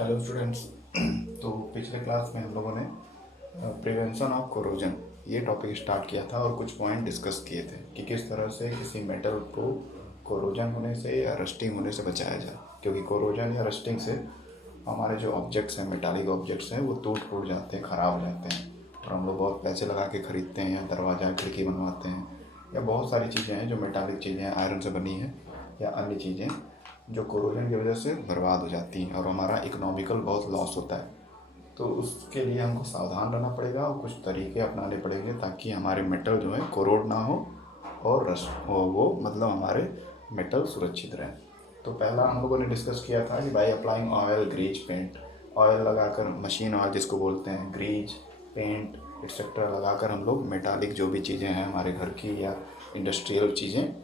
Hello students. तो पिछले class में हम लोगों ने प्रिवेंशन ऑफ कोरोजन ये टॉपिक स्टार्ट किया था और कुछ पॉइंट डिस्कस किए थे कि किस तरह से किसी मेटल को कोरोजन होने से या रस्टिंग होने से बचाया जाए, क्योंकि कोरोजन या रस्टिंग से हमारे जो ऑब्जेक्ट्स हैं, मेटालिक ऑब्जेक्ट्स हैं, वो टूट फूट जाते हैं, ख़राब हो जाते हैं और हम लोग बहुत पैसे लगा के ख़रीदते हैं या दरवाज़ा खिड़की बनवाते हैं या बहुत सारी चीज़ें हैं जो मेटालिक चीज़ें हैं, आयरन से बनी हैं या अन्य चीज़ें जो कोरोजन की वजह से बर्बाद हो जाती हैं और हमारा इकोनॉमिकल बहुत लॉस होता है। तो उसके लिए हमको सावधान रहना पड़ेगा और कुछ तरीके अपनाने पड़ेंगे ताकि हमारे मेटल जो है कोरोड ना हो और रस्ट हो, वो मतलब हमारे मेटल सुरक्षित रहें। तो पहला हम लोगों ने डिस्कस किया था कि by applying oil, grease, paint, oil लगाकर, मशीन ऑयल जिसको बोलते हैं, ग्रीज, पेंट एक्सेट्रा लगाकर हम लोग मेटालिक जो भी चीज़ें हैं हमारे घर की या इंडस्ट्रियल चीज़ें,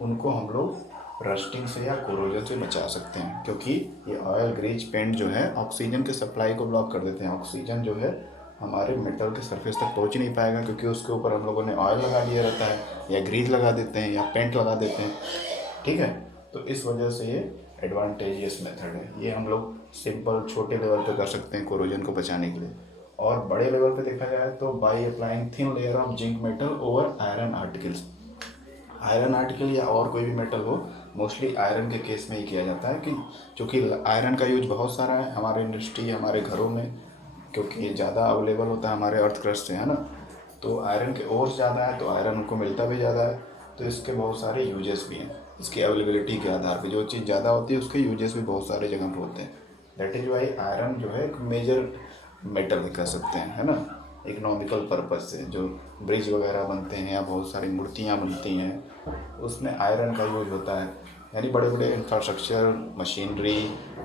उनको हम लोग रस्टिंग से या कोरोजन से बचा सकते हैं, क्योंकि ये ऑयल, ग्रीज, पेंट जो है ऑक्सीजन के सप्लाई को ब्लॉक कर देते हैं। ऑक्सीजन जो है हमारे मेटल के सरफेस तक पहुंच ही नहीं पाएगा, क्योंकि उसके ऊपर हम लोगों ने ऑयल लगा दिया रहता है या ग्रीज लगा देते हैं या पेंट लगा देते हैं। ठीक है, तो इस वजह से ये एडवांटेजियस मेथड है। ये हम लोग सिंपल छोटे लेवल पे कर सकते हैं कोरोजन को बचाने के लिए। और बड़े लेवल पे देखा जाए तो by applying thin layer of zinc metal over iron articles. Iron article या और कोई भी मेटल हो, मोस्टली आयरन के केस में ही किया जाता है कि क्योंकि आयरन का यूज बहुत सारा है हमारे इंडस्ट्री, हमारे घरों में, क्योंकि ये ज़्यादा अवेलेबल होता है हमारे अर्थ क्रस्ट से, है ना। तो आयरन के ओर्स ज़्यादा है तो आयरन उनको मिलता भी ज़्यादा है, तो इसके बहुत सारे यूजेस भी हैं। इसकी अवेलेबिलिटी के आधार पर जो चीज़ ज़्यादा होती है उसके यूजेस भी बहुत सारे जगह पर होते हैं। दैट इज़ वाई आयरन जो है एक मेजर मेटल कह सकते हैं, है ना, इकोनॉमिकल पर्पज़ से। जो ब्रिज वगैरह बनते हैं या बहुत सारी मूर्तियाँ बनती हैं उसमें आयरन का यूज होता है। यानी बड़े बड़े इंफ्रास्ट्रक्चर, मशीनरी,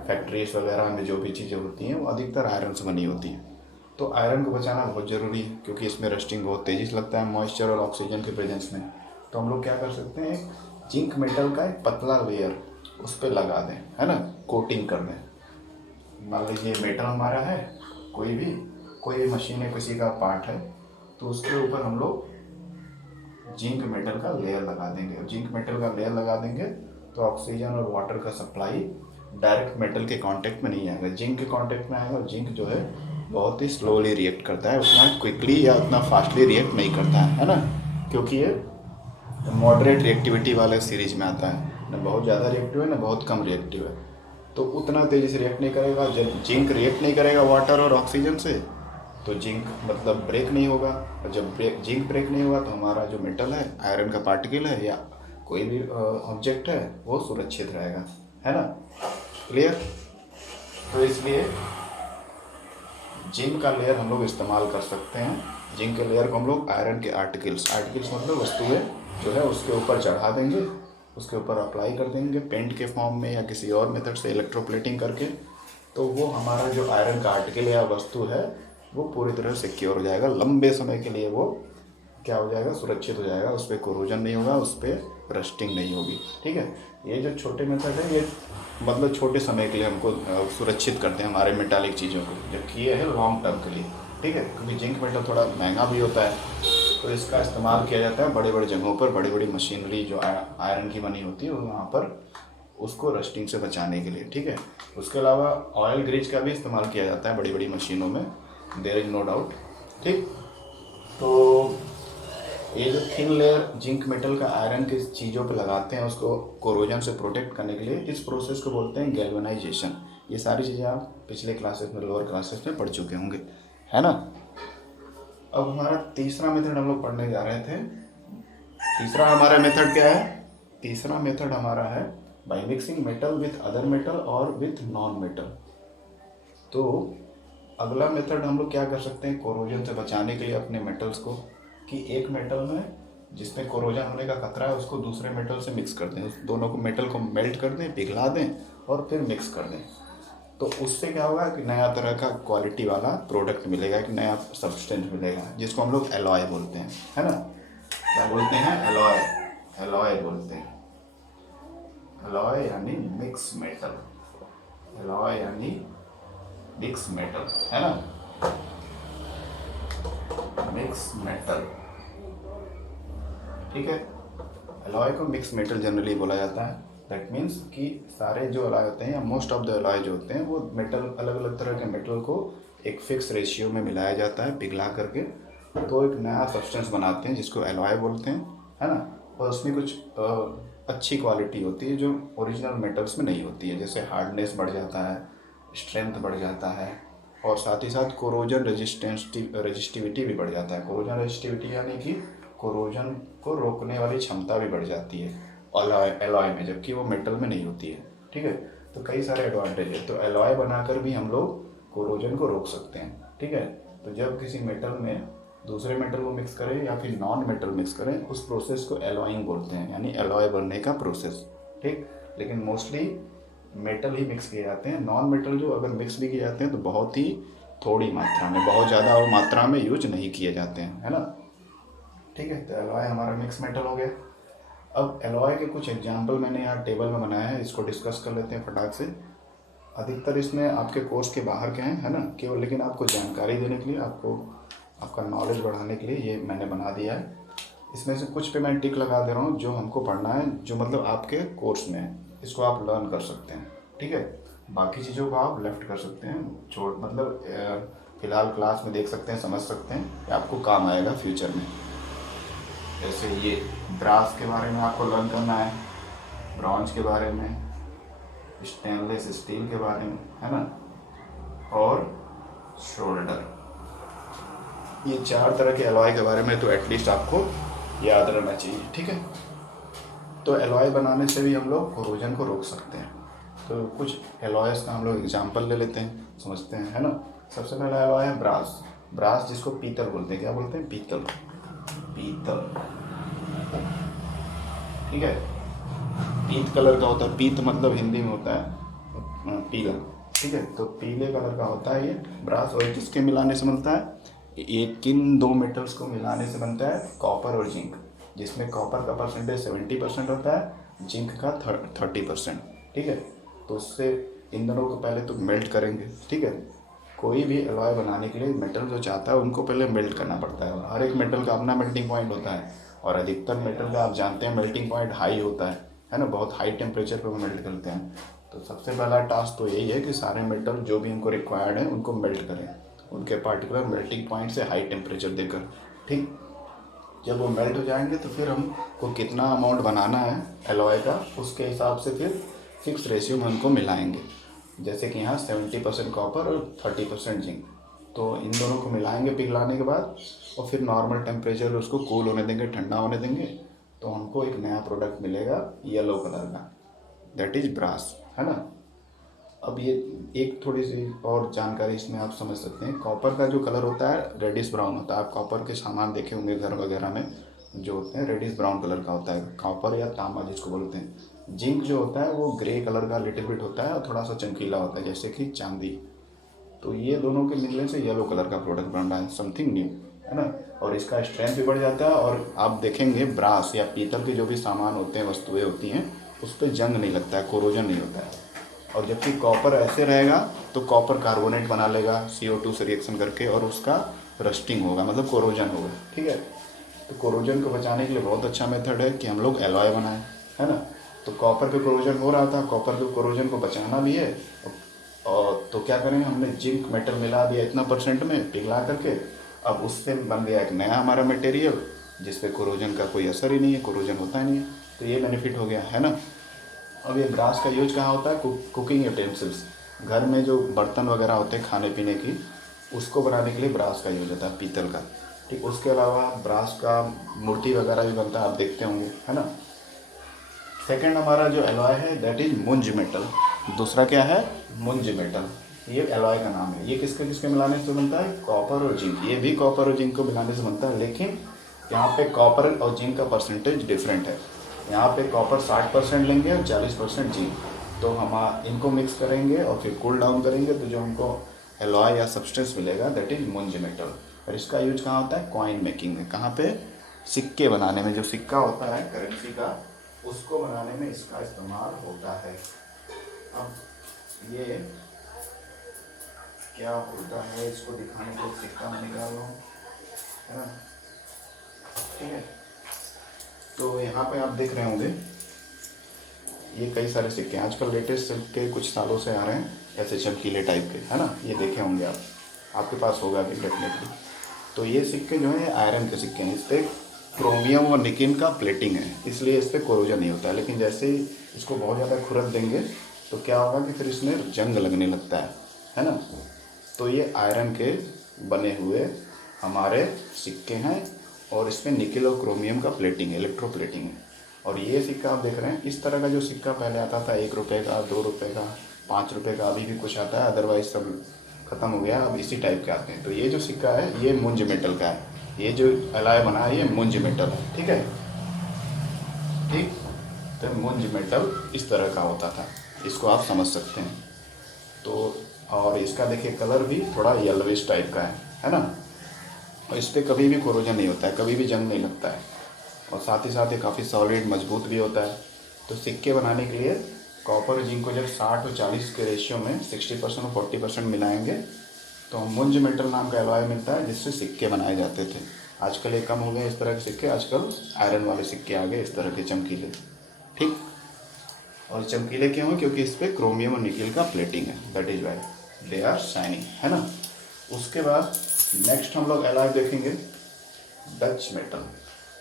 फैक्ट्रीज वगैरह में जो भी चीज़ें होती हैं वो अधिकतर आयरन से बनी होती हैं। तो आयरन को बचाना बहुत ज़रूरी है, क्योंकि इसमें रस्टिंग बहुत तेज़ी से लगता है मॉइस्चर और ऑक्सीजन के प्रेजेंस में। तो हम लोग क्या कर सकते हैं, जिंक मेटल का एक पतला लेयर उस पर लगा दें, है ना, कोटिंग कर दें। मान लीजिए मेटल हमारा है, कोई भी मशीन है, किसी का पार्ट है, तो उसके ऊपर हम लोग जिंक मेटल का लेयर लगा देंगे। और जिंक मेटल का लेयर लगा देंगे तो ऑक्सीजन और वाटर का सप्लाई डायरेक्ट मेटल के कांटेक्ट में नहीं आएगा, जिंक के कांटेक्ट में आएगा। और जिंक जो है बहुत ही स्लोली रिएक्ट करता है, उतना क्विकली या उतना फास्टली रिएक्ट नहीं करता है ना, क्योंकि ये मॉडरेट रिएक्टिविटी वाले सीरीज में आता है, न बहुत ज़्यादा रिएक्टिव है न बहुत कम रिएक्टिव है। तो उतना तेज़ी से रिएक्ट नहीं करेगा। जब जिंक रिएक्ट नहीं करेगा वाटर और ऑक्सीजन से तो जिंक मतलब ब्रेक नहीं होगा, और जब जिंक ब्रेक नहीं होगा तो हमारा जो मेटल है, आयरन का पार्टिकल है या कोई भी ऑब्जेक्ट है, वो सुरक्षित रहेगा, है ना। क्लियर। तो इसलिए जिंक का लेयर हम लोग इस्तेमाल कर सकते हैं। जिंक के लेयर को हम लोग आयरन के आर्टिकल्स मतलब वस्तुएं जो है उसके ऊपर चढ़ा देंगे, उसके ऊपर अप्लाई कर देंगे पेंट के फॉर्म में या किसी और मेथड से इलेक्ट्रोप्लेटिंग करके। तो वो हमारा जो आयरन का आर्टिकल या वस्तु है वो पूरी तरह सिक्योर हो जाएगा, लंबे समय के लिए वो क्या हो जाएगा, सुरक्षित हो जाएगा। उस पर कोरोजन नहीं होगा, उस पर रस्टिंग नहीं होगी। ठीक है, ये जो छोटे मेथड है ये मतलब छोटे समय के लिए हमको सुरक्षित करते हैं हमारे मेटालिक चीज़ों को, जबकि ये है लॉन्ग टर्म के लिए। ठीक है, क्योंकि जिंक मेटल थोड़ा महंगा भी होता है, तो इसका इस्तेमाल किया जाता है बड़े बड़े जगहों पर, बड़ी बड़ी मशीनरी जो आयरन की बनी होती है वहाँ पर उसको रस्टिंग से बचाने के लिए। ठीक है, उसके अलावा ऑयल, ग्रीज का भी इस्तेमाल किया जाता है बड़ी बड़ी मशीनों में, देयर इज़ नो डाउट। ठीक, तो ये जो थिन लेयर जिंक मेटल का आयरन की चीज़ों पे लगाते हैं उसको कोरोजन से प्रोटेक्ट करने के लिए, इस प्रोसेस को बोलते हैं गैल्वेनाइजेशन। ये सारी चीज़ें आप पिछले क्लासेस में, लोअर क्लासेस में पढ़ चुके होंगे, है ना। अब हमारा तीसरा मेथड हम लोग पढ़ने जा रहे थे। तीसरा हमारा मेथड क्या है, तीसरा मेथड हमारा है by mixing metal with other metal और विथ नॉन मेटल। तो अगला मेथड हम लोग क्या कर सकते हैं कोरोजन से बचाने के लिए अपने मेटल्स को, कि एक मेटल में जिसमें कोरोजन होने का खतरा है उसको दूसरे मेटल से मिक्स कर दें, उस दोनों को मेटल को मेल्ट कर दें, पिघला दें और फिर मिक्स कर दें। तो उससे क्या होगा कि नया तरह का क्वालिटी वाला प्रोडक्ट मिलेगा, एक नया सब्सटेंस मिलेगा जिसको हम लोग एलॉय बोलते हैं, है ना। क्या बोलते हैं, एलॉय, एलॉय बोलते हैं। एलॉय यानी मिक्स मेटल, एलॉय यानी मिक्स मेटल, है ना, मिक्स मेटल। ठीक है, एलॉय को मिक्स मेटल जनरली बोला जाता है। दैट मीन्स कि सारे जो एलॉय होते हैं या मोस्ट ऑफ द एलॉय जो होते हैं वो मेटल, अलग अलग तरह के मेटल को एक फिक्स रेशियो में मिलाया जाता है पिघला करके, तो एक नया सब्सटेंस बनाते हैं जिसको एलॉय बोलते हैं, है ना। और उसमें कुछ अच्छी क्वालिटी होती है जो ओरिजिनल मेटल्स में नहीं होती है, जैसे हार्डनेस बढ़ जाता है, स्ट्रेंथ बढ़ जाता है, और साथ ही साथ कोरोजन रेजिस्टिविटी भी बढ़ जाता है। कोरोजन रेजिस्टिविटी यानी कि कोरोजन को रोकने वाली क्षमता भी बढ़ जाती है एलॉय में, जबकि वो मेटल में नहीं होती है, ठीक है। तो कई सारे एडवांटेज है, तो एलॉय बनाकर भी हम लोग कोरोजन को रोक सकते हैं, ठीक है। तो जब किसी मेटल में दूसरे मेटल को मिक्स करें या फिर नॉन मेटल मिक्स करें, उस प्रोसेस को एलॉइंग बोलते हैं, यानी एलॉय बनने का प्रोसेस, ठीक। लेकिन मोस्टली मेटल ही मिक्स किए जाते हैं। नॉन मेटल जो अगर मिक्स भी किए जाते हैं तो बहुत ही थोड़ी मात्रा में, बहुत ज़्यादा और मात्रा में यूज नहीं किए जाते हैं, है ना। ठीक है, तो एलॉय हमारा मिक्स मेटल हो गया। अब एलॉय के कुछ एग्जाम्पल मैंने यहाँ टेबल में बनाया है, इसको डिस्कस कर लेते हैं फटाक से। अधिकतर इसमें आपके कोर्स के बाहर के हैं, है ना, केवल लेकिन आपको जानकारी देने के लिए, आपको आपका नॉलेज बढ़ाने के लिए ये मैंने बना दिया है। इसमें से कुछ पे मैं टिक लगा दे रहा हूँ जो हमको पढ़ना है, जो मतलब आपके कोर्स में है, इसको आप लर्न कर सकते हैं, ठीक है। बाकी चीज़ों को आप लेफ्ट कर सकते हैं, छोड़ मतलब फ़िलहाल क्लास में देख सकते हैं, समझ सकते हैं, ये आपको काम आएगा फ्यूचर में। जैसे ये ब्रास के बारे में आपको लर्न करना है, ब्रॉन्ज के बारे में, स्टेनलेस स्टील के बारे में, है ना, और शोल्डर, ये 4 तरह के एलॉय के बारे में तो एटलीस्ट आपको याद रहना चाहिए, ठीक है। तो एलॉय बनाने से भी हम लोग कोरोजन को रोक सकते हैं। तो कुछ एलॉयस का हम लोग एग्जाम्पल ले लेते हैं, समझते हैं, है ना। सबसे पहला एलॉय है ब्रास। ब्रास जिसको पीतल बोलते हैं, क्या बोलते हैं, पीतल, पीतल, ठीक है। पीत कलर का होता है, पीत मतलब हिंदी में होता है पीला, ठीक है। तो पीले कलर का होता है ये ब्रास, और किसके मिलाने से बनता है, ये किन 2 मेटल्स को मिलाने से बनता है, कॉपर और जिंक, जिसमें कॉपर का परसेंटेज 70% होता है, जिंक का 30%, ठीक है। तो उससे इन दोनों को पहले तो मेल्ट करेंगे, ठीक है। कोई भी एलॉय बनाने के लिए मेटल जो चाहता है उनको पहले मेल्ट करना पड़ता है, हर एक मेटल का अपना मेल्टिंग पॉइंट होता है, और अधिकतर मेटल का आप जानते हैं मेल्टिंग पॉइंट हाई होता है ना, बहुत हाई टेम्परेचर पे वो मेल्ट करते हैं। तो सबसे पहला टास्क तो यही है कि सारे मेटल जो भी हमको रिक्वायर्ड है उनको मेल्ट करें, उनके पार्टिकुलर मेल्टिंग पॉइंट से हाई टेम्परेचर देकर, ठीक। जब वो मेल्ट हो जाएंगे तो फिर हमको कितना अमाउंट बनाना है एलॉय का, उसके हिसाब से फिर फिक्स रेशियो में उनको मिलाएंगे। जैसे कि यहाँ 70% कॉपर और 30% जिंक, तो इन दोनों को मिलाएंगे पिघलाने के बाद, और फिर नॉर्मल टेम्परेचर पर उसको कूल होने देंगे, ठंडा होने देंगे, तो हमको एक नया प्रोडक्ट मिलेगा येलो कलर का, दैट इज ब्रास, है ना। अब ये एक थोड़ी सी और जानकारी इसमें आप समझ सकते हैं, कॉपर का जो कलर होता है रेडिश ब्राउन होता है। आप कॉपर के सामान देखे होंगे घर वगैरह में जो होते हैं, रेडिश ब्राउन कलर का होता है, कॉपर या तांबा जिसको बोलते हैं। जिंक जो होता है वो ग्रे कलर का लिटिल बिट होता है और थोड़ा सा चमकीला होता है, जैसे कि चांदी। तो ये दोनों के मिलने से येलो कलर का प्रोडक्ट बन रहा है, समथिंग न्यू, है ना। और इसका स्ट्रेंथ भी बढ़ जाता है, और आप देखेंगे ब्रास या पीतल के जो भी सामान होते हैं, वस्तुएं होती हैं, उस पर जंग नहीं लगता है, कोरोजन नहीं होता है। और जबकि कॉपर ऐसे रहेगा तो कॉपर कार्बोनेट बना लेगा CO2 से रिएक्शन करके, और उसका रस्टिंग होगा, मतलब कोरोजन होगा, ठीक है। तो कोरोजन को बचाने के लिए बहुत अच्छा मेथड है कि हम लोग एलॉय बनाएं, है ना। तो कॉपर पे कोरोजन हो रहा था, कॉपर पे कोरोजन को बचाना भी है, और तो क्या करें, हमने जिंक मेटल मिला दिया इतना परसेंट में पिघला करके, अब उससे बन गया एक नया हमारा मटेरियल जिसपे कोरोजन का कोई असर ही नहीं है, कोरोजन होता ही नहीं है। तो ये बेनिफिट हो गया, है ना। अब ये ब्रास का यूज कहाँ होता है, कुकिंग यूटेंसिल्स, घर में जो बर्तन वगैरह होते हैं खाने पीने की, उसको बनाने के लिए ब्रास का यूज होता है, पीतल का, ठीक। उसके अलावा ब्रास का मूर्ति वगैरह भी बनता है, आप देखते होंगे, है ना। सेकंड हमारा जो एलॉय है दैट इज मुंज मेटल। दूसरा क्या है, मुंज मेटल, ये एलॉय का नाम है। ये किसके किसके मिलाने से बनता है, कॉपर और जिंक। ये भी कॉपर और जिंक को मिलाने से बनता है, लेकिन यहाँ पे कॉपर और जिंक का परसेंटेज डिफरेंट है। यहाँ पे कॉपर 60% लेंगे और 40% जिंक। तो हम इनको मिक्स करेंगे और फिर कूल डाउन करेंगे, तो जो हमको एलॉय या सब्सटेंस मिलेगा दैट इज मुंज मेटल। और इसका यूज कहाँ होता है, कॉइन मेकिंग में, कहाँ पे, सिक्के बनाने में। जो सिक्का होता है करेंसी का, उसको बनाने में इसका इस्तेमाल होता है। अब ये क्या होता है, इसको दिखाने के लिए सिक्का मैं निकाल रहा हूँ, है ना, ठीक है। तो यहाँ पे आप देख रहे होंगे ये कई सारे सिक्के हैं, आजकल लेटेस्ट सिक्के कुछ सालों से आ रहे हैं ऐसे चमकीले टाइप के, है ना, ये देखे होंगे आप, आपके पास होगा भी डेफिनेटली। तो ये सिक्के जो हैं आयरन के सिक्के हैं, इस पर क्रोमियम और निकिन का प्लेटिंग है, इसलिए इस पर कोरोजन नहीं होता है। लेकिन जैसे ही इसको बहुत ज़्यादा खुरद देंगे तो क्या होगा कि फिर इसमें जंग लगने लगता है ना। तो ये आयरन के बने हुए हमारे सिक्के हैं और इसमें निकिल और क्रोमियम का प्लेटिंग है, इलेक्ट्रो प्लेटिंग है। और ये सिक्का आप देख रहे हैं, इस तरह का जो सिक्का पहले आता था 1 रुपये का, 2 रुपये का, 5 रुपये का, अभी भी कुछ आता है, अदरवाइज सब ख़त्म हो गया, अब इसी टाइप के आते हैं। तो ये जो सिक्का है ये मुंज मेटल का है, ये जो एलॉय बना है ये मुंज मेटल है, ठीक है। ठीक, तो मुंज मेटल इस तरह का होता था, इसको आप समझ सकते हैं। तो और इसका देखिए कलर भी थोड़ा येलोविश टाइप का है ना। और इस पर कभी भी कोरोजन नहीं होता है, कभी भी जंग नहीं लगता है, और साथ ही साथ ये काफ़ी सॉलिड मजबूत भी होता है। तो सिक्के बनाने के लिए कॉपर और जिंक को जब 60 और 40 के रेशियो में 60% और 40% मिलाएंगे तो मुंज मेटल नाम का एलॉय मिलता है, जिससे सिक्के बनाए जाते थे। आजकल ये कम हो गए इस तरह के सिक्के, आजकल आयरन वाले सिक्के आ गए इस तरह के चमकीले। ठीक, और चमकीले क्यों हैं? क्योंकि इस पर क्रोमियम और निकिल का प्लेटिंग है, that is why they are shining, है ना। उसके बाद नेक्स्ट हम लोग एलॉय देखेंगे डच मेटल।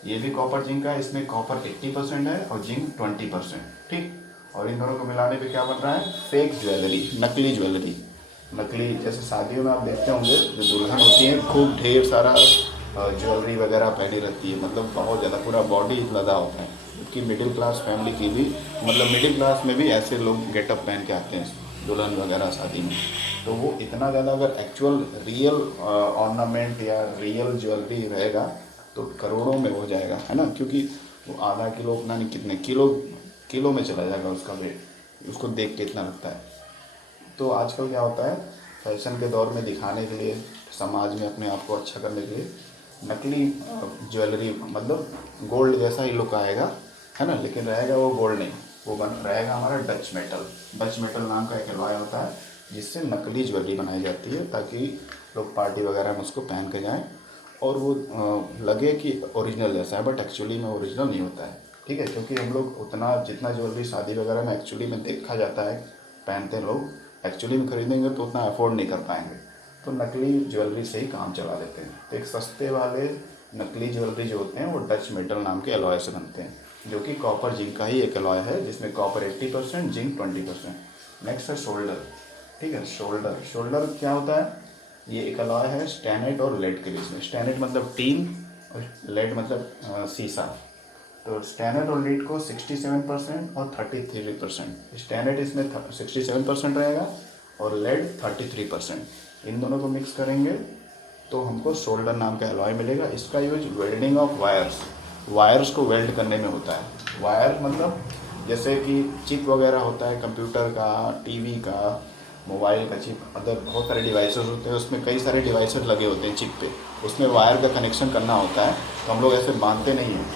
ये भी कॉपर जिंक का है, इसमें कॉपर 80% है और जिंक 20%। ठीक, और इन दोनों को मिलाने पे क्या बन रहा है? फेक ज्वेलरी, नकली ज्वेलरी। नकली जैसे शादियों में आप देखते होंगे जो दुल्हन होती है खूब ढेर सारा ज्वेलरी वगैरह पहनी रहती है, मतलब बहुत ज़्यादा पूरा बॉडी लदा होता है। जबकि मिडिल क्लास फैमिली की भी, मतलब मिडिल क्लास में भी ऐसे लोग गेटअप पहन के आते हैं दुल्हन वगैरह शादी में। तो वो इतना ज़्यादा अगर एक्चुअल रियल ऑर्नामेंट या रियल ज्वेलरी रहेगा तो करोड़ों में हो जाएगा, है ना। क्योंकि वो आधा किलो, अपना नहीं कितने किलो में चला जाएगा उसका वेट, उसको देख के इतना लगता है। तो आजकल क्या होता है, फैशन के दौर में दिखाने के लिए, समाज में अपने आप को अच्छा करने के लिए नकली ज्वेलरी, मतलब गोल्ड जैसा ही लुक आएगा, है ना, लेकिन रहेगा वो गोल्ड नहीं, वो बन रहेगा हमारा डच मेटल। डच मेटल नाम का एक एलॉय होता है जिससे नकली ज्वेलरी बनाई जाती है, ताकि लोग पार्टी वगैरह में उसको पहन के जाएं और वो लगे कि ओरिजिनल जैसा है, बट एक्चुअली में ओरिजिनल नहीं होता है। ठीक है, क्योंकि हम लोग उतना जितना ज्वेलरी शादी वगैरह में एक्चुअली में देखा जाता है पहनते हैं लोग, एक्चुअली में खरीदेंगे तो उतना अफोर्ड नहीं कर पाएंगे, तो नकली ज्वेलरी से ही काम चला लेते हैं। तो एक सस्ते वाले नकली ज्वेलरी जो होते हैं वो डच मेटल नाम के एलॉय से बनते हैं, जो कि कॉपर जिंक का ही एक एलॉय है, जिसमें कॉपर 80%, जिंक 20%। नेक्स्ट है शोल्डर। ठीक है, शोल्डर क्या होता है? ये एक एलॉय है स्टैनेट और लेड के बीच में। स्टैनेट मतलब टीन और लेड मतलब शीशा। तो स्टैनेट और लीड को 67% और 33%, स्टैनेट इसमें 67% रहेगा और लेड 33%। इन दोनों को मिक्स करेंगे तो हमको शोल्डर नाम का एलॉय मिलेगा। इसका यूज वेल्डिंग ऑफ वायर्स को वेल्ड करने में होता है। वायर मतलब जैसे कि चिप वगैरह होता है कंप्यूटर का, टीवी का, मोबाइल का चिप, अदर बहुत सारे डिवाइसेस होते हैं, उसमें कई सारे डिवाइसेस लगे होते हैं चिप पे, उसमें वायर का कनेक्शन करना होता है। तो हम लोग ऐसे बांधते नहीं हैं,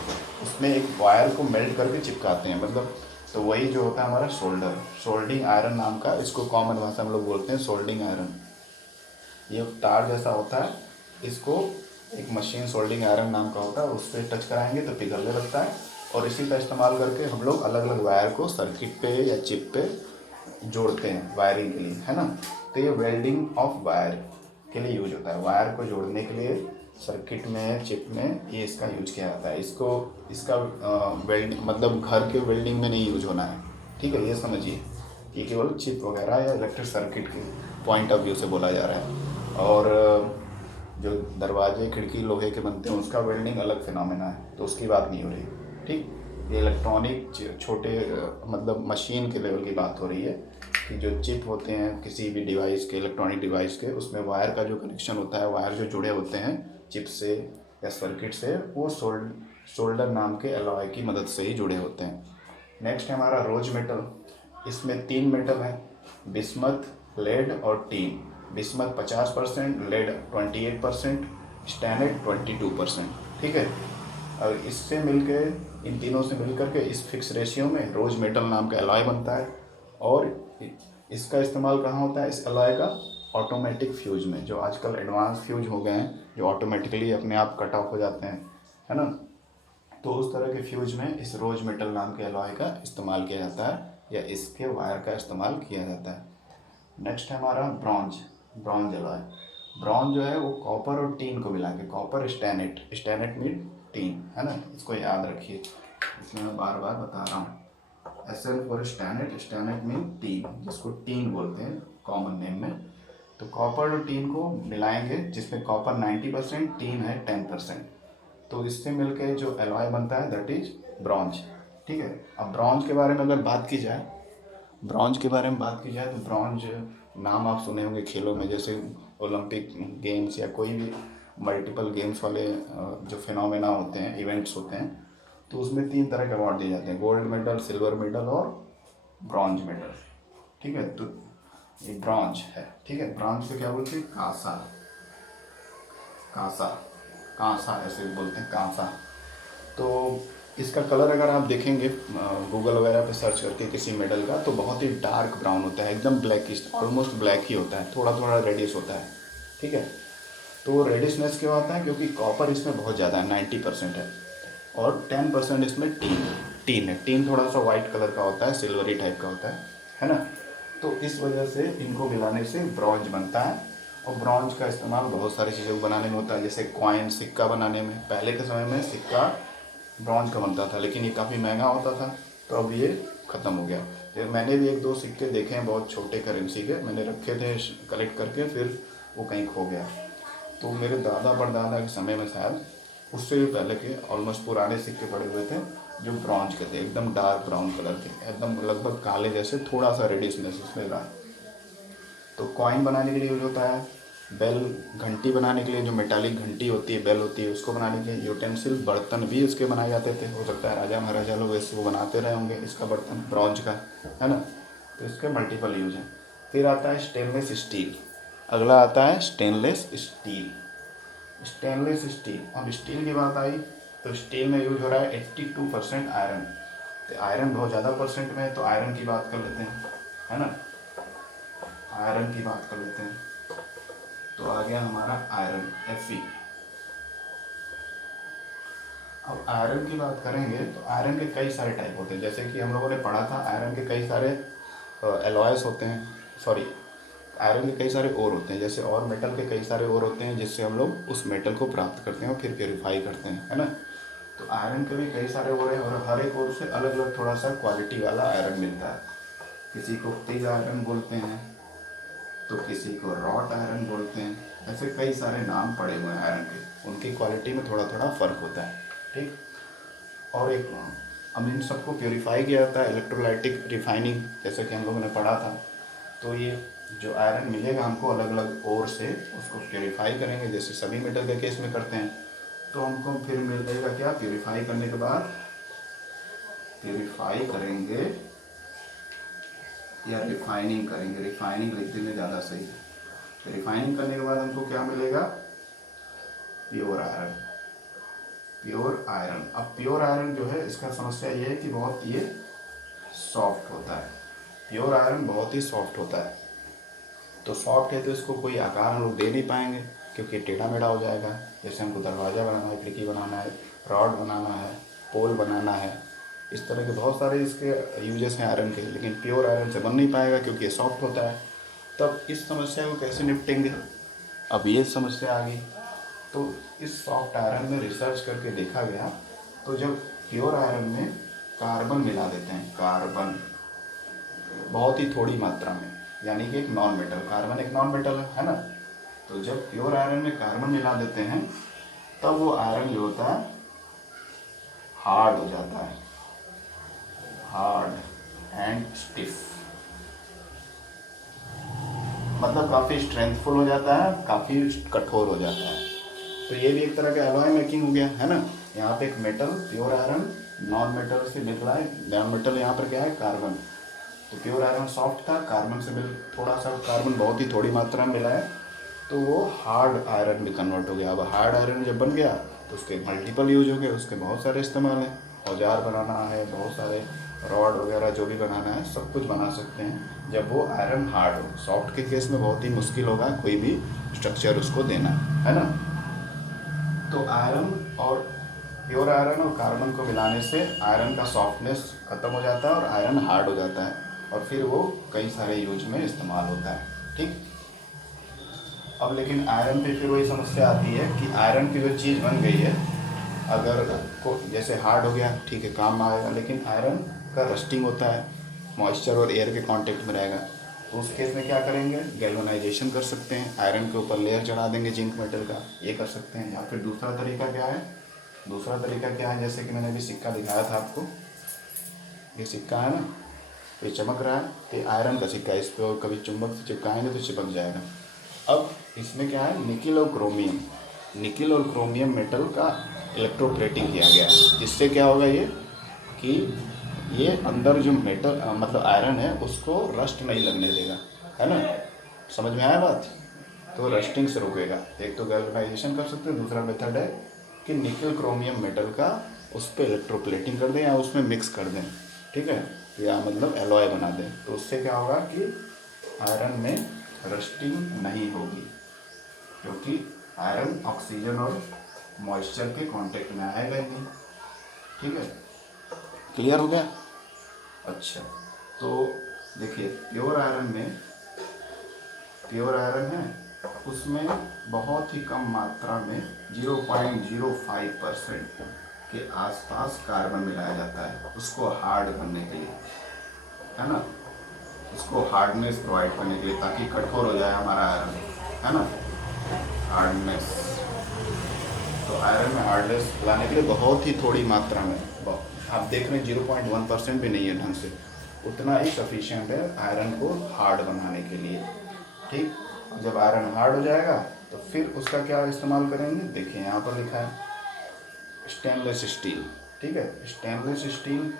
उसमें एक वायर को मेल्ट करके चिपकाते हैं, मतलब। तो वही जो होता है हमारा सोल्डिंग आयरन नाम का, इसको कॉमन भाषा में लोग बोलते हैं सोल्डिंग आयरन। ये तार जैसा होता है, इसको एक मशीन सोल्डिंग आयरन नाम का होता है, उस पर टच कराएंगे तो पिघलने लगता है, और इसी का इस्तेमाल करके हम लोग अलग अलग वायर को सर्किट पे या चिप पे जोड़ते हैं वायरिंग के लिए, है ना। तो ये वेल्डिंग ऑफ वायर के लिए यूज होता है, वायर को जोड़ने के लिए सर्किट में, चिप में, ये इसका यूज किया जाता है। इसका वेल्डिंग मतलब घर के वेल्डिंग में नहीं यूज होना है, ठीक है, ये समझिए। ये केवल चिप वगैरह या इलेक्ट्रिक सर्किट के पॉइंट ऑफ व्यू से बोला जा रहा है। और जो दरवाजे खिड़की लोहे के बनते हैं उसका वेल्डिंग अलग फिनोमेना है, तो उसकी बात नहीं हो रही। ठीक, ये इलेक्ट्रॉनिक छोटे मतलब मशीन के लेवल की बात हो रही है कि जो चिप होते हैं किसी भी डिवाइस के, इलेक्ट्रॉनिक डिवाइस के, उसमें वायर का जो कनेक्शन होता है, वायर जो जुड़े होते हैं चिप से या सर्किट से, वो शोल्डर नाम के एलॉय की मदद से ही जुड़े होते हैं। नेक्स्ट है हमारा रोज मेटल। इसमें 3 मेटल हैं, बिस्मथ, लेड और टीन। Bismuth 50%, lead 28%, stannate 22%। ठीक है, और इससे मिलके, इन तीनों से मिलकर के इस फिक्स रेशियो में रोज मेटल नाम का एलॉय बनता है। और इसका इस्तेमाल कहाँ होता है इस एलॉय का? ऑटोमेटिक फ्यूज में, जो आजकल एडवांस फ्यूज हो गए हैं जो ऑटोमेटिकली अपने आप कट ऑफ हो जाते हैं, है ना। तो उस तरह के फ्यूज में इस रोज मेटल नाम के एलॉय का इस्तेमाल किया जाता है या इसके वायर का इस्तेमाल किया जाता है। नेक्स्ट है हमारा ब्रॉन्ज। Bronze alloy. ब्रॉन्ज जो है वो कॉपर और टीन को मिला के, कॉपर स्टैनेट, स्टैनेट मीन टीन, है ना, इसको याद रखिए, इसमें मैं बार बार बता रहा हूँ। एसएल फॉर स्टैनेट, स्टैनेट मीन टीन, जिसको टीन बोलते हैं कॉमन नेम में। तो कॉपर और टीन को मिलाएंगे, जिसमें कॉपर 90%, टीन है 10%। तो इससे मिलके जो एलॉय बनता है दैट इज ब्रॉन्ज। ठीक है। अब ब्रॉन्ज के बारे में अगर बात की जाए, ब्रॉन्ज के बारे में बात की जाए तो ब्रॉन्ज नाम आप सुने होंगे खेलों में, जैसे ओलंपिक गेम्स या कोई भी मल्टीपल गेम्स वाले जो फिनोमेना होते हैं, इवेंट्स होते हैं, तो उसमें 3 तरह के अवार्ड दिए जाते हैं, गोल्ड मेडल, सिल्वर मेडल और ब्रॉन्ज मेडल। ठीक है। तो ये ब्रॉन्ज है। ठीक है। ब्रॉन्ज को क्या बोलते हैं? कांसा। कांसा, कांसा ऐसे बोलते हैं, कांसा। तो इसका कलर अगर आप देखेंगे गूगल वगैरह पे सर्च करके किसी मेडल का, तो बहुत ही डार्क ब्राउन होता है, एकदम ब्लैकिश, ऑलमोस्ट ब्लैक ही होता है, थोड़ा थोड़ा रेडिश होता है। ठीक है। तो रेडिशनेस क्यों आता है? क्योंकि कॉपर इसमें बहुत ज़्यादा है, 90% है, और 10% इसमें टीन है। टीन थोड़ा सा वाइट कलर का होता है, सिल्वरी टाइप का होता है ना। तो इस वजह से इनको मिलाने से ब्रॉन्ज बनता है। और ब्रॉन्ज का इस्तेमाल बहुत सारी चीज़ों को बनाने में होता है, जैसे कॉइन, सिक्का बनाने में। पहले के समय में सिक्का ब्रॉन्ज का बनता था, लेकिन ये काफ़ी महंगा होता था, तो अब ये ख़त्म हो गया। तो मैंने भी 1-2 सिक्के देखे हैं बहुत छोटे करेंसी के, मैंने रखे थे कलेक्ट करके, फिर वो कहीं खो गया। तो मेरे दादा परदादा के समय में शायद, उससे भी पहले के ऑलमोस्ट पुराने सिक्के पड़े हुए थे जो ब्रॉन्ज के थे, एकदम डार्क ब्राउन कलर के, एकदम लगभग काले जैसे, थोड़ा सा रेडिशनेस उसमें रहा। तो कॉइन बनाने के लिए यूज होता है। बेल, घंटी बनाने के लिए जो मेटालिक घंटी होती है, बेल होती है, उसको बनाने के लिए। यूटेंसिल, बर्तन भी इसके बनाए जाते थे, हो सकता है राजा महाराजा लोग इसको बनाते रहे होंगे, इसका बर्तन ब्रॉन्ज का, है ना। तो इसके मल्टीपल यूज हैं। फिर आता है स्टेनलेस स्टील। अगला आता है स्टेनलेस स्टील। स्टेनलेस स्टील, अब स्टील की बात आई तो स्टील में यूज हो रहा है 82% आयरन। तो आयरन बहुत ज़्यादा परसेंट में है, तो आयरन की बात कर लेते हैं, है ना। आयरन की बात कर लेते हैं, तो आ गया हमारा आयरन, Fe। अब आयरन की बात करेंगे तो आयरन के कई सारे टाइप होते हैं, जैसे कि हम लोगों ने पढ़ा था आयरन के कई सारे एलॉयस होते हैं, सॉरी, आयरन के कई सारे ओर होते हैं, जैसे और मेटल के कई सारे ओर होते हैं, जिससे हम लोग उस मेटल को प्राप्त करते हैं और फिर प्योरीफाई करते हैं, है ना। तो आयरन के भी कई सारे ओर हैं, और हर एक ओर से अलग अलग थोड़ा सा क्वालिटी वाला आयरन मिलता है। किसी को पिग आयरन बोलते हैं, तो किसी को रॉट आयरन बोलते हैं, ऐसे कई सारे नाम पड़े हुए हैं आयरन के, उनकी क्वालिटी में थोड़ा थोड़ा फ़र्क होता है। ठीक। और एक, अब इन सबको प्योरीफाई किया जाता है, इलेक्ट्रोलाइटिक रिफाइनिंग, जैसे कि हम लोगों ने पढ़ा था। तो ये जो आयरन मिलेगा हमको अलग अलग ओर से, उसको प्योरीफाई करेंगे, जैसे सभी मेटल के केस में करते हैं। तो हमको फिर मिलेगा क्या? प्योरीफाई करने के बाद, प्योरीफाई करेंगे या रिफाइनिंग करेंगे, रिफाइनिंग लिख देने ज़्यादा सही है। तो रिफाइनिंग करने के बाद हमको क्या मिलेगा? Pure iron. Pure iron. अब प्योर आयरन जो है, इसका समस्या ये है कि बहुत ये सॉफ्ट होता है। प्योर आयरन बहुत ही सॉफ्ट होता है। तो सॉफ्ट है तो इसको कोई आकार हम लोग दे नहीं पाएंगे, क्योंकि टेढ़ा मेढ़ा हो जाएगा। जैसे हमको दरवाज़ा बनाना है, खिड़की बनाना है, रॉड बनाना है, पोल बनाना है, इस तरह के बहुत सारे इसके यूजेस हैं आयरन के, लेकिन प्योर आयरन से बन नहीं पाएगा क्योंकि ये सॉफ्ट होता है। तब इस समस्या को कैसे निपटेंगे? अब ये समस्या आ गई। तो इस सॉफ्ट आयरन में रिसर्च करके देखा गया, तो जब प्योर आयरन में कार्बन मिला देते हैं, कार्बन बहुत ही थोड़ी मात्रा में, यानी कि एक नॉन मेटल, कार्बन एक नॉन मेटल है ना। तो जब प्योर आयरन में कार्बन मिला देते हैं, तब वो आयरन जो होता है हार्ड हो जाता है, हार्ड एंड स्टिफ, मतलब काफ़ी स्ट्रेंथफुल हो जाता है, काफ़ी कठोर हो जाता है। तो ये भी एक तरह का एलॉय मेकिंग हो गया, है ना। यहाँ पे एक metal pure iron non metal से मिल रहा है, नॉन मेटल यहाँ पर क्या है? कार्बन। तो प्योर आयरन सॉफ्ट था, कार्बन से मिल, थोड़ा सा कार्बन बहुत ही थोड़ी मात्रा में मिला है, तो वो हार्ड आयरन में कन्वर्ट हो गया। अब हार्ड आयरन जब बन गया तो उसके मल्टीपल यूज हो गए, उसके बहुत सारे इस्तेमाल हैं, औजार बनाना है, बहुत सारे रॉड वगैरह जो भी बनाना है सब कुछ बना सकते हैं, जब वो आयरन हार्ड हो। सॉफ्ट के केस में बहुत ही मुश्किल होगा कोई भी स्ट्रक्चर उसको देना, है ना। तो आयरन और प्योर आयरन और कार्बन को मिलाने से आयरन का सॉफ्टनेस ख़त्म हो जाता है और आयरन हार्ड हो जाता है और फिर वो कई सारे यूज में इस्तेमाल होता है। ठीक। अब लेकिन आयरन पे फिर वही समस्या आती है कि आयरन की जो चीज़ बन गई है, अगर को जैसे हार्ड हो गया ठीक है काम आएगा, लेकिन आयरन का रस्टिंग होता है, मॉइस्चर और एयर के कांटेक्ट में रहेगा, तो उस केस में क्या करेंगे, गैल्वेनाइजेशन कर सकते हैं, आयरन के ऊपर लेयर चढ़ा देंगे जिंक मेटल का, ये कर सकते हैं। या फिर दूसरा तरीका क्या है, दूसरा तरीका क्या है, जैसे कि मैंने अभी सिक्का दिखाया था आपको, ये सिक्का है ना, तो ये चमक रहा है, तो ये आयरन का सिक्का है, इस पर कभी चुंबक से चिपकाएंगे तो चिपक जाएगा। अब इसमें क्या है, निकिल और क्रोमियम, निकिल और क्रोमियम मेटल का इलेक्ट्रोप्लेटिंग किया गया है, जिससे क्या होगा ये कि ये अंदर जो मेटल मतलब आयरन है उसको रस्ट नहीं लगने देगा, है ना, समझ में आया बात। तो रस्टिंग से रोकेगा। एक तो गैल्वेनाइजेशन कर सकते हैं, दूसरा मेथड है कि निकल क्रोमियम मेटल का उस पर इलेक्ट्रोप्लेटिंग कर दें या उसमें मिक्स कर दें, ठीक है, या मतलब एलॉय बना दें, तो उससे क्या होगा कि आयरन में रस्टिंग नहीं होगी, क्योंकि आयरन ऑक्सीजन और मॉइस्चर के कांटेक्ट में आएगा ही नहीं। ठीक है, क्लियर हो गया। अच्छा, तो देखिए प्योर आयरन में, प्योर आयरन है उसमें बहुत ही कम मात्रा में 0.05% के आसपास कार्बन मिलाया जाता है उसको हार्ड करने के लिए, है ना, उसको हार्डनेस प्रोवाइड करने के लिए, ताकि कठोर हो जाए हमारा आयरन, है ना, हार्डनेस। तो आयरन में हार्डनेस लाने के लिए बहुत ही थोड़ी मात्रा में, आप देख रहे हैं 0.1% भी नहीं है ढंग से, उतना ही सफिशिएंट है आयरन को हार्ड बनाने के लिए। ठीक, जब आयरन हार्ड हो जाएगा तो फिर उसका क्या इस्तेमाल करेंगे, देखिए यहाँ पर लिखा है स्टेनलेस स्टील। ठीक है, स्टेनलेस स्टील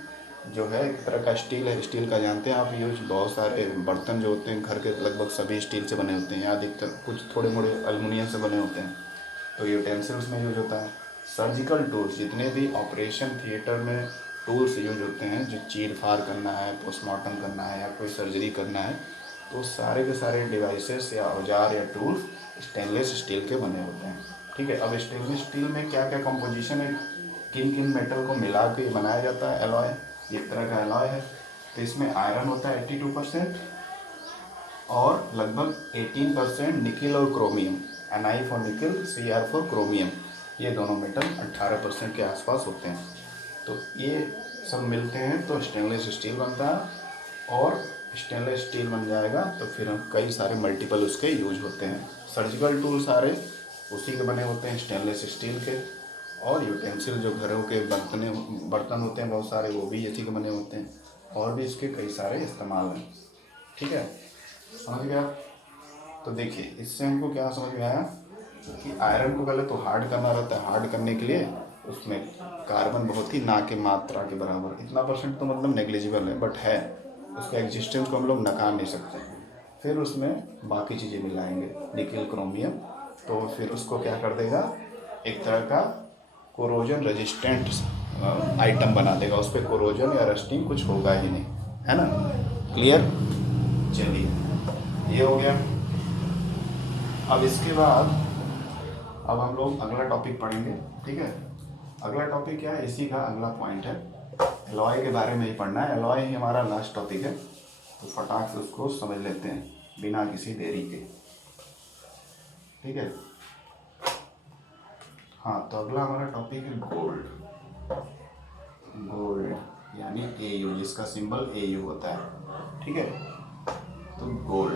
जो है एक तरह का स्टील है, स्टील का जानते हैं आप यूज, बहुत सारे बर्तन जो होते हैं घर के लगभग सभी स्टील से बने होते हैं, या अधिकतर कुछ थोड़े मोड़े एल्युमिनियम से बने होते हैं, तो यूटेंसिल्स में यूज होता है। सर्जिकल टूल्स, जितने भी ऑपरेशन थिएटर में टूल्स यूज होते हैं, जो चीर फाड़ करना है, पोस्टमार्टम करना है या कोई सर्जरी करना है, तो सारे के सारे डिवाइसेस या औजार या टूल्स स्टेनलेस स्टील के बने होते हैं। ठीक है, अब स्टेनलेस स्टील में क्या क्या कंपोजिशन है, किन किन मेटल को मिला के बनाया जाता है एलॉय, एक तरह का एलॉय है। तो इसमें आयरन होता है 82% और लगभग 18% निकिल और chromium, Ni for nickel, Cr for chromium, ये दोनों मेटल 18% के आसपास होते हैं। तो ये सब मिलते हैं तो स्टेनलेस स्टील बनता है, और स्टेनलेस स्टील बन जाएगा तो फिर हम कई सारे मल्टीपल उसके यूज होते हैं। सर्जिकल टूल सारे उसी के बने होते हैं, स्टेनलेस स्टील के, और यूटेंसिल जो घरों के बर्तन होते हैं बहुत सारे, वो भी इसी के बने होते हैं, और भी इसके कई सारे इस्तेमाल हैं। ठीक है, समझ गया। तो देखिए इससे हमको क्या समझ में आया कि आयरन को पहले तो हार्ड करना रहता है, हार्ड करने के लिए उसमें कार्बन बहुत ही ना के मात्रा के बराबर, इतना परसेंट तो मतलब नेग्लिजिबल है, बट है, उसका एग्जिस्टेंस को हम लोग नकार नहीं सकते। फिर उसमें बाकी चीज़ें मिलाएंगे, निकिल क्रोमियम, तो फिर उसको क्या कर देगा, एक तरह का कोरोजन रेजिस्टेंट आइटम बना देगा, उस पर कोरोजन या रस्टिंग कुछ होगा ही नहीं, है ना, क्लियर। चलिए ये हो गया। अब इसके बाद अब हम लोग अगला टॉपिक पढ़ेंगे। ठीक है, अगला टॉपिक क्या है, इसी का अगला पॉइंट है, एलॉय के बारे में ही पढ़ना है, एलॉय ही हमारा लास्ट टॉपिक है, तो फटाक से उसको समझ लेते हैं बिना किसी देरी के। ठीक है, हाँ, तो अगला हमारा टॉपिक है गोल्ड। गोल्ड यानी AU, जिसका सिंबल AU होता है। ठीक है, तो गोल्ड,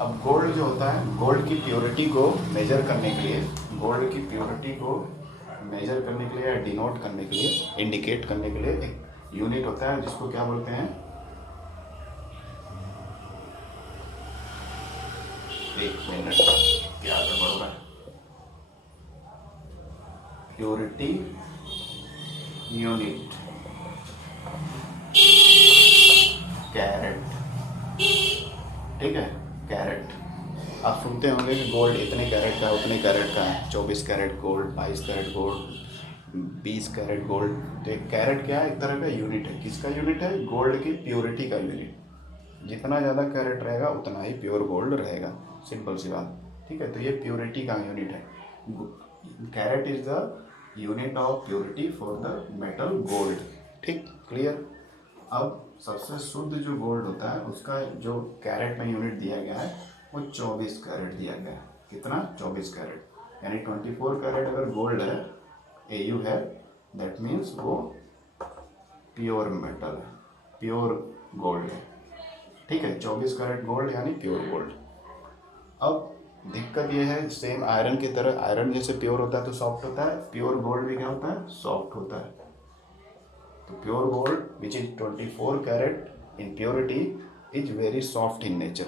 अब गोल्ड जो होता है, गोल्ड की प्योरिटी को मेजर करने के लिए, गोल्ड की प्योरिटी को मेजर करने के लिए या डिनोट करने के लिए, इंडिकेट करने के लिए एक यूनिट होता है जिसको क्या बोलते हैं, एक मिनट, क्या गड़बड़ हो रहा है, प्योरिटी यूनिट, कैरेट। ठीक है, कैरेट, आप सुनते होंगे कि गोल्ड इतने कैरेट का है, उतने कैरेट का है, 24 carat gold, 22 carat gold, 20 carat gold. तो एक कैरेट क्या है, एक तरह का यूनिट है, किसका यूनिट है, गोल्ड की प्योरिटी का यूनिट। जितना ज़्यादा कैरेट रहेगा उतना ही प्योर गोल्ड रहेगा, सिंपल सी बात। ठीक है, तो ये प्योरिटी का यूनिट है। Carat is the unit of purity for the metal gold. ठीक, क्लियर। अब सबसे शुद्ध जो गोल्ड होता है उसका जो कैरेट में यूनिट दिया गया है वो 24 कैरेट दिया गया है। कितना? 24 कैरेट, यानी 24 कैरेट अगर गोल्ड है, AU है, दैट मीन्स वो प्योर मेटल है, प्योर गोल्ड है। ठीक है, 24 कैरेट गोल्ड यानी प्योर गोल्ड। अब दिक्कत ये है, सेम आयरन की तरह, आयरन जैसे प्योर होता है तो सॉफ्ट होता है, प्योर गोल्ड भी क्या होता है? सॉफ्ट होता है। तो pure gold which is 24 carat in purity is very soft in nature.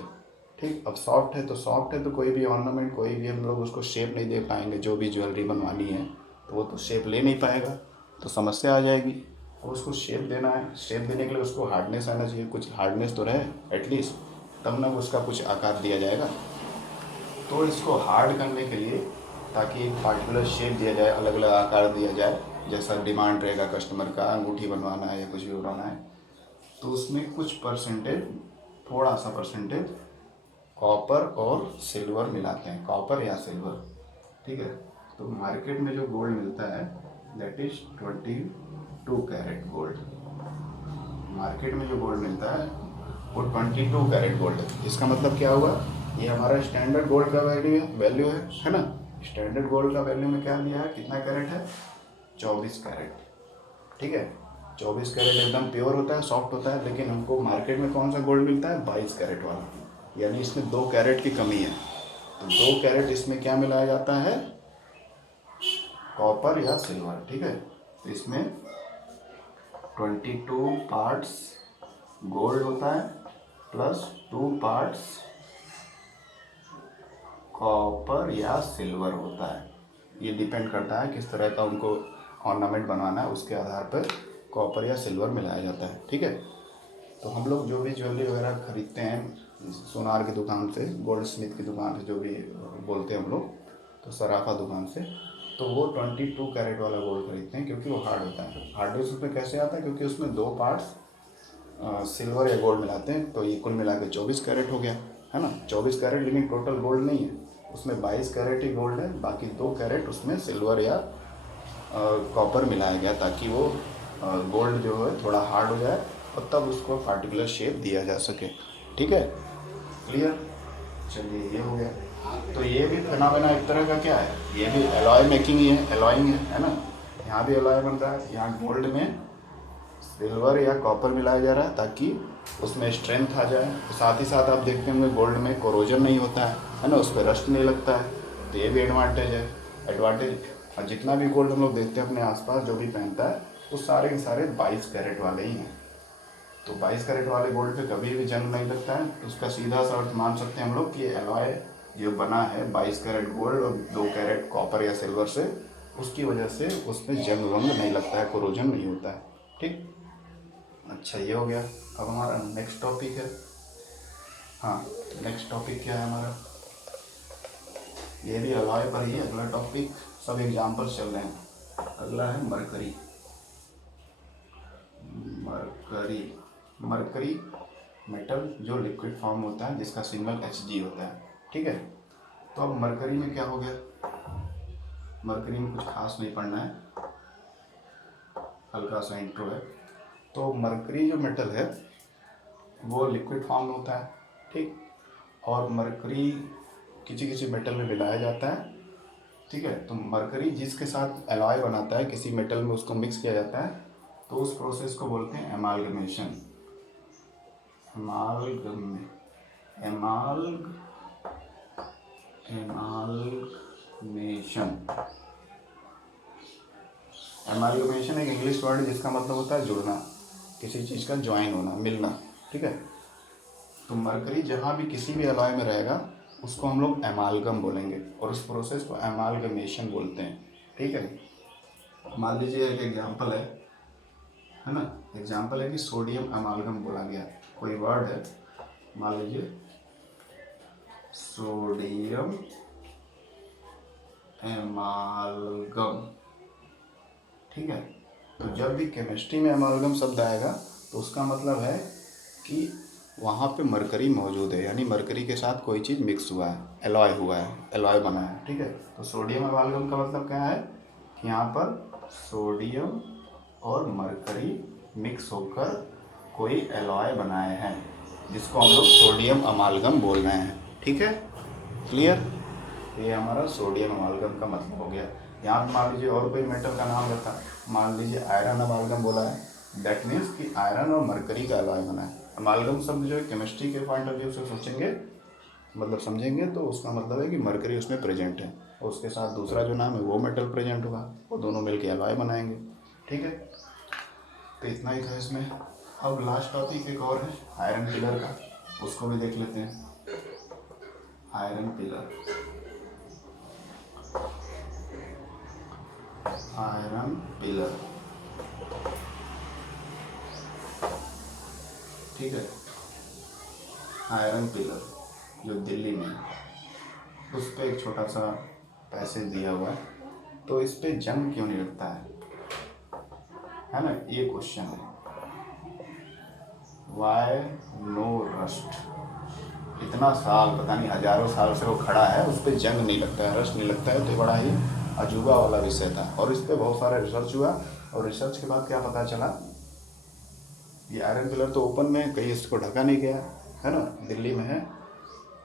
ठीक, अब सॉफ्ट है तो कोई भी ऑर्नामेंट, कोई भी हम लोग उसको शेप नहीं दे पाएंगे। जो भी ज्वेलरी बनवानी है तो वो तो शेप ले नहीं पाएगा, तो समस्या आ जाएगी। और उसको शेप देना है, शेप देने के लिए उसको हार्डनेस आना चाहिए, कुछ हार्डनेस तो रहे एटलीस्ट, तब ना उसका कुछ आकार दिया जाएगा। तो इसको हार्ड करने के लिए, ताकि एक पार्टिकुलर शेप दिया जाए, अलग अलग आकार दिया जाए, जैसा डिमांड रहेगा कस्टमर का, अंगूठी बनवाना है या कुछ भी बनवाना है, तो उसमें कुछ परसेंटेज, थोड़ा सा परसेंटेज कॉपर और सिल्वर मिलाते हैं, कॉपर या सिल्वर। ठीक है, तो मार्केट में जो गोल्ड मिलता है that is 22 carat gold. Market में जो गोल्ड मिलता है वो 22 कैरेट गोल्ड है। इसका मतलब क्या हुआ? ये हमारा स्टैंडर्ड गोल्ड का वैल्यू है ना। स्टैंडर्ड गोल्ड का वैल्यू में क्या दिया है? कितना कैरेट है? 24 कैरेट। ठीक है, 24 कैरेट एकदम प्योर होता है, सॉफ्ट होता है। लेकिन हमको मार्केट में कौन सा गोल्ड मिलता है? 22 कैरेट वाला, यानी इसमें 2 कैरेट की कमी है। तो 2 कैरेट इसमें क्या मिलाया जाता है? कॉपर या सिल्वर। ठीक है, तो इसमें 22 पार्ट्स गोल्ड होता है प्लस 2 पार्ट्स कॉपर या सिल्वर होता है। ये डिपेंड करता है किस तरह का उनको ऑर्नामेंट बनवाना है, उसके आधार पर कॉपर या सिल्वर मिलाया जाता है। ठीक है, तो हम लोग जो भी ज्वेलरी वगैरह खरीदते हैं सोनार की दुकान से, गोल्ड स्मिथ की दुकान से, जो भी बोलते हैं हम लोग, तो सराफा दुकान से, तो वो 22 कैरेट वाला गोल्ड खरीदते हैं, क्योंकि वो हार्ड होता है। हार्डनेस उसमें कैसे आता है? क्योंकि उसमें 2 पार्ट्स सिल्वर या गोल्ड मिलाते हैं, तो ये कुल मिला के 24 कैरेट हो गया, है ना। 24 कैरेट, लेकिन टोटल गोल्ड नहीं है, उसमें 22 कैरेट ही गोल्ड है, बाकी 2 कैरेट उसमें सिल्वर या कॉपर मिलाया गया, ताकि वो गोल्ड जो है थोड़ा हार्ड हो जाए और तब उसको पार्टिकुलर शेप दिया जा सके। ठीक है, क्लियर। चलिए, ये हो गया। तो ये भी फिनोमेना एक तरह का क्या है? ये भी एलॉय मेकिंग ही है, एलॉइंग है ना। यहाँ भी एलॉय बन रहा है, यहाँ गोल्ड में सिल्वर या कॉपर मिलाया जा रहा है ताकि उसमें स्ट्रेंथ आ जाए। तो साथ ही साथ आप देखते होंगे गोल्ड में कोरोजन नहीं होता है ना, उस पर रस्ट नहीं लगता है, तो ये भी एडवांटेज है। और जितना भी गोल्ड हम लोग देखते हैं अपने आसपास जो भी पहनता है, वो सारे के सारे 22 कैरेट वाले ही हैं। तो 22 कैरेट वाले गोल्ड पे कभी भी जंग नहीं लगता है, तो उसका सीधा सा अर्थ मान सकते हैं हम लोग कि एलॉय जो बना है 22 कैरेट गोल्ड और 2 कैरेट कॉपर या सिल्वर से, उसकी वजह से उसमें जंग वंग नहीं लगता है, कोरोजन नहीं होता है। ठीक, अच्छा, ये हो गया। अब हमारा नेक्स्ट टॉपिक है, हाँ, नेक्स्ट टॉपिक क्या है हमारा? ये भी एलॉय पर ही अगला टॉपिक, सब एग्जाम्पल्स चल रहे हैं। अगला है मरकरी। मरकरी मेटल जो लिक्विड फॉर्म होता है, जिसका सिंबल Hg होता है। ठीक है, तो अब मरकरी में क्या हो गया? मरकरी में कुछ खास नहीं पढ़ना है, हल्का सा इंट्रो है। तो मरकरी जो मेटल है वो लिक्विड फॉर्म में होता है। ठीक, और मरकरी किसी किसी मेटल में मिलाया जाता है। ठीक है, तो मरकरी जिसके साथ एलॉय बनाता है, किसी मेटल में उसको मिक्स किया जाता है, तो उस प्रोसेस को बोलते हैं एमालगमेशन। एमालगमेशन एक इंग्लिश वर्ड है जिसका मतलब होता है जुड़ना, किसी चीज़ का ज्वाइन होना, मिलना। ठीक है, तो मरकरी जहाँ भी किसी भी एलॉय में रहेगा उसको हम लोग एमालगम बोलेंगे, और उस प्रोसेस को एमालगमेशन बोलते हैं। ठीक है, मान लीजिए एक एग्जांपल है ना, एग्जांपल है कि सोडियम एमालगम बोला गया, कोई वर्ड है, मान लीजिए सोडियम एमालगम। ठीक है, तो जब भी केमिस्ट्री में एमालगम शब्द आएगा तो उसका मतलब है कि वहाँ पे मरकरी मौजूद है, यानी मरकरी के साथ कोई चीज़ मिक्स हुआ है, एलॉय हुआ है, एलॉय बना है। ठीक है, तो सोडियम एमालगम का मतलब क्या है कि यहाँ पर सोडियम और मरकरी मिक्स होकर कोई एलॉय बनाए हैं, जिसको हम लोग सोडियम अमालगम बोल रहे हैं। ठीक है, क्लियर। ये हमारा सोडियम अमालगम का मतलब हो गया। यहाँ पर मान लीजिए और कोई मेटल का नाम रहता, मान लीजिए आयरन अमालगम बोला है, दैट मीन्स कि आयरन और मरकरी का एलॉय बना है। अमालगम शब्द जो है केमिस्ट्री के पॉइंट ऑफ व्यू से सोचेंगे, मतलब समझेंगे, तो उसका मतलब है कि मरकरी उसमें प्रेजेंट है और उसके साथ दूसरा जो नाम है वो मेटल प्रेजेंट होगा, वो दोनों मिलके एलॉय बनाएंगे। ठीक है, तो इतना ही था इसमें। अब लास्ट टॉपिक एक और है आयरन पिलर का, उसको भी देख लेते हैं। आयरन पिलर, आयरन पिलर, ठीक है। आयरन पिलर जो दिल्ली में है, उस पर एक छोटा सा पैसेज दिया हुआ है, तो इस पर जंग क्यों नहीं लगता है ना, ये क्वेश्चन है। वाई नो रस्ट, इतना साल, पता नहीं हजारों साल से वो खड़ा है, उस पर जंग नहीं लगता है, रस्ट नहीं लगता है, तो बड़ा ही अजूबा वाला विषय था। और इस पर बहुत सारा रिसर्च हुआ, और रिसर्च के बाद क्या पता चला, ये आयरन पिलर तो ओपन में, कहीं इसको ढका नहीं गया है ना, दिल्ली में है,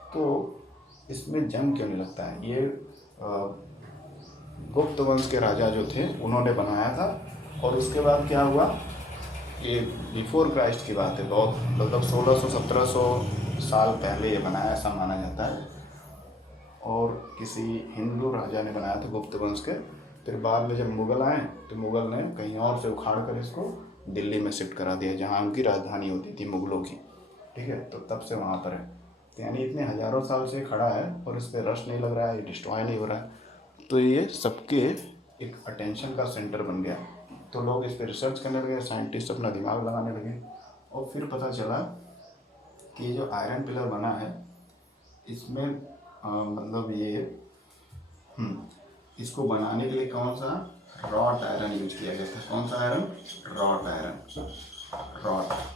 तो इसमें जंग क्यों नहीं लगता है। ये गुप्त वंश के राजा जो थे उन्होंने बनाया था, और उसके बाद क्या हुआ, ये बिफोर क्राइस्ट की बात है, बहुत मतलब 1600-1700 साल पहले ये बनाया, ऐसा माना जाता है। और किसी हिंदू राजा ने बनाया था गुप्त वंश के। फिर बाद में जब मुग़ल आए, तो मुग़ल ने कहीं और से उखाड़ कर इसको दिल्ली में शिफ्ट करा दिया, जहाँ उनकी राजधानी होती थी मुग़लों की। ठीक है, तो तब से वहाँ पर है, तो यानी इतने हज़ारों साल से खड़ा है और इस पर रश नहीं लग रहा है, ये डिस्ट्रॉय नहीं हो रहा है, तो ये सबके एक अटेंशन का सेंटर बन गया। तो लोग इस पर रिसर्च करने लगे, साइंटिस्ट अपना दिमाग लगाने लगे, और फिर पता चला कि जो आयरन पिलर बना है, इसमें मतलब ये इसको बनाने के लिए कौन सा रॉट आयरन यूज किया गया था। कौन सा iron, wrought iron.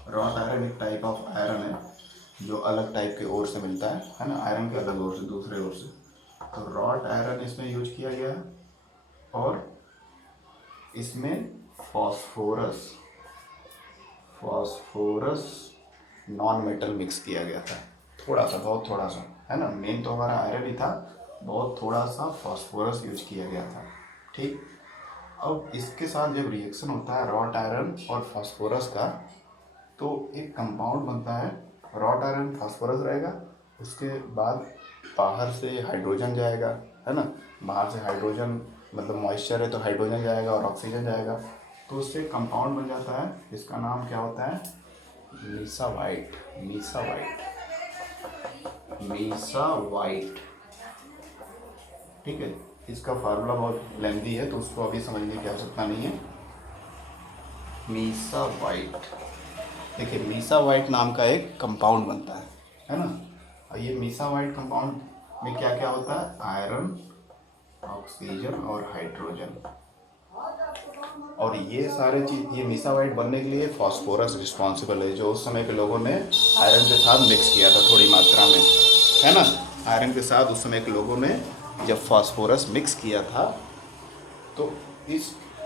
Wrought iron एक टाइप ऑफ आयरन है जो अलग टाइप के ओर से मिलता है ना, आयरन के अलग ओर से, दूसरे ओर से। तो रॉट आयरन इसमें यूज किया गया है, और इसमें फॉस्फोरस नॉन मेटल मिक्स किया गया था, थोड़ा सा, बहुत थोड़ा सा, है ना। मेन तो हमारा आयरन ही था, बहुत थोड़ा सा फॉस्फोरस यूज किया गया था। ठीक, अब इसके साथ जब रिएक्शन होता है रॉट आयरन और फास्फोरस का, तो एक कंपाउंड बनता है। रॉट आयरन फास्फोरस रहेगा, उसके बाद बाहर से हाइड्रोजन जाएगा, है ना। बाहर से हाइड्रोजन, मतलब मॉइस्चर है तो हाइड्रोजन जाएगा और ऑक्सीजन जाएगा, तो उससे कंपाउंड बन जाता है, जिसका नाम क्या होता है, मीसावाइट। ठीक है, इसका फार्मूला बहुत लेंथी है, तो उसको अभी समझने की आवश्यकता नहीं है। मीसावाइट, देखिए मीसावाइट नाम का एक कंपाउंड बनता है ना। और ये मीसावाइट कंपाउंड में क्या क्या होता है, आयरन, ऑक्सीजन और हाइड्रोजन। और ये सारे चीज़, ये मीसावाइट बनने के लिए फास्फोरस रिस्पॉन्सिबल है, जो उस समय के लोगों ने आयरन के साथ मिक्स किया था थोड़ी मात्रा में, है ना। आयरन के साथ उस समय के लोगों ने जब फास्फोरस मिक्स किया था, तो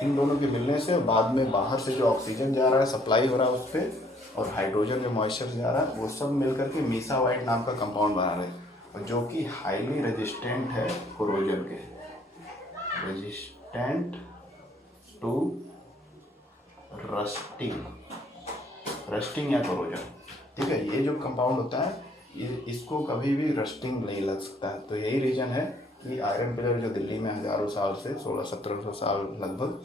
इन दोनों के मिलने से बाद में बाहर से जो ऑक्सीजन जा रहा है, सप्लाई हो रहा है उस पर, और हाइड्रोजन जो मॉइस्चर जा रहा है, वो सब मिल करके मीसावाइट नाम का कंपाउंड बना रहे हैं, और जो कि हाईली रेजिस्टेंट है कोरोजन के, रेजिस्टेंट टू रस्टिंग या कोरोजन। ठीक है, ये जो कंपाउंड होता है, ये इसको कभी भी रस्टिंग नहीं लग सकता है। तो यही रीज़न है कि आयरन पिलर जो दिल्ली में हज़ारों साल से, 1600-1700 साल लगभग,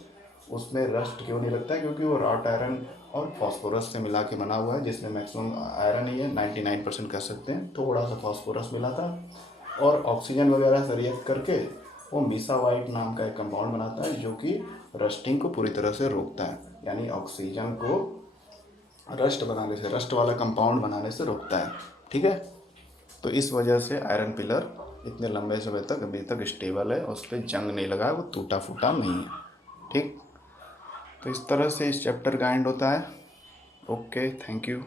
उसमें रस्ट क्यों नहीं लगता है, क्योंकि वो रॉट आयरन और फास्फोरस से मिला के बना हुआ है, जिसमें मैक्सिमम आयरन ही है, 99% कह सकते हैं, थोड़ा सा फास्फोरस मिला था, और ऑक्सीजन वगैरह से रिएक्ट करके वो मीसावाइट नाम का एक कंपाउंड बनाता है, जो कि रस्टिंग को पूरी तरह से रोकता है, यानी ऑक्सीजन को रस्ट बनाने से, रस्ट वाला कंपाउंड बनाने से रोकता है। ठीक है, तो इस वजह से आयरन पिलर इतने लंबे समय तक अभी तक स्टेबल है, और उस पर जंग नहीं लगा है, वो टूटा फूटा नहीं है। ठीक, तो इस तरह से इस चैप्टर का एंड होता है। Okay, thank you.